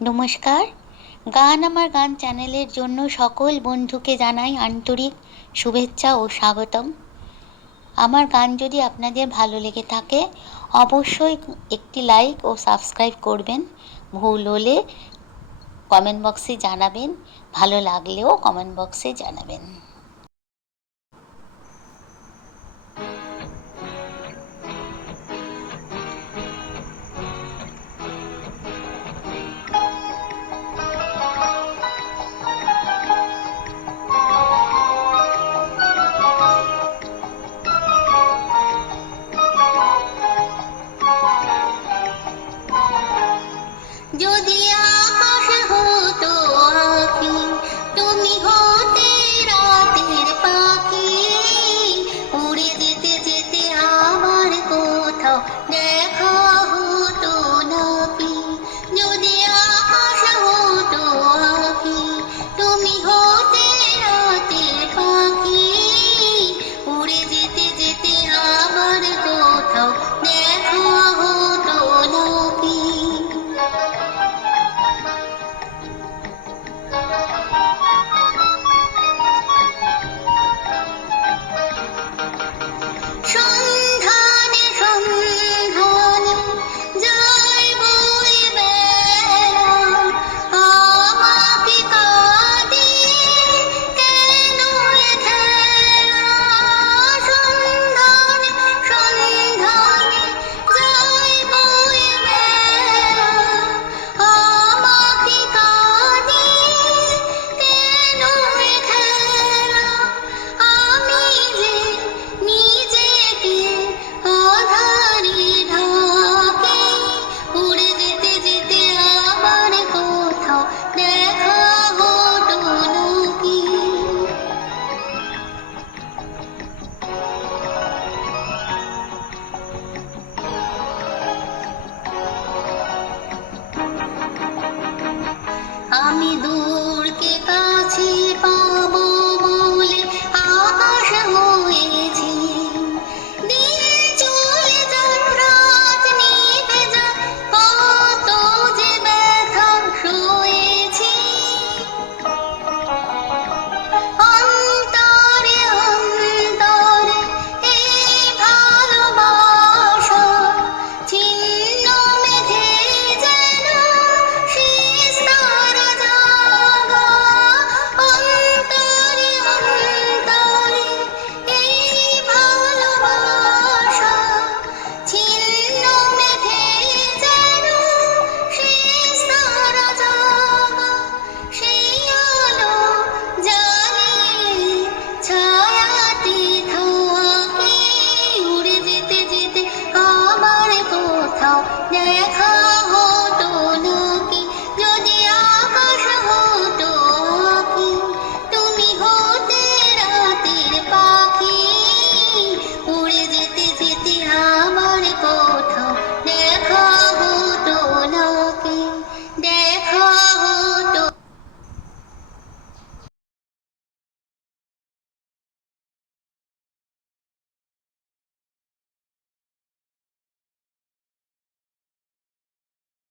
নমস্কার। গান আমার গান চ্যানেলের জন্য সকল বন্ধুকে জানাই আন্তরিক শুভেচ্ছা ও স্বাগতম। আমার গান যদি আপনাদের ভালো লেগে থাকে অবশ্যই একটি লাইক ও সাবস্ক্রাইব করবেন। ভুল হলে কমেন্ট বক্সে জানাবেন, ভালো লাগলেও কমেন্ট বক্সে জানাবেন। যদি আকাশ হতো আঁখি, তুমি হতে রাতের পাখি, উড়ে যেতে যেতে আমার কোথাও দেখা হতো নাকি। যদি আকাশ হতো আঁখি, তুমি হতে রাতের পাখি, উড়ে যেতে যেতে আমার কোথাও দেখা হতো নাকি। সন্ধানে সন্ধানে যাই বই বেড়া, আমাকে কাঁদিয়ে কেন এ খেলা। সন্ধানে সন্ধানে যাই বই বেড়া, আমাকে কাঁদিয়ে কেন এ খেলা। আমি যে নিজেকে আঁধারে ঢাকি, উড়ে যেতে যেতে আবার কোথাও দেখা হতো নাকি। আমি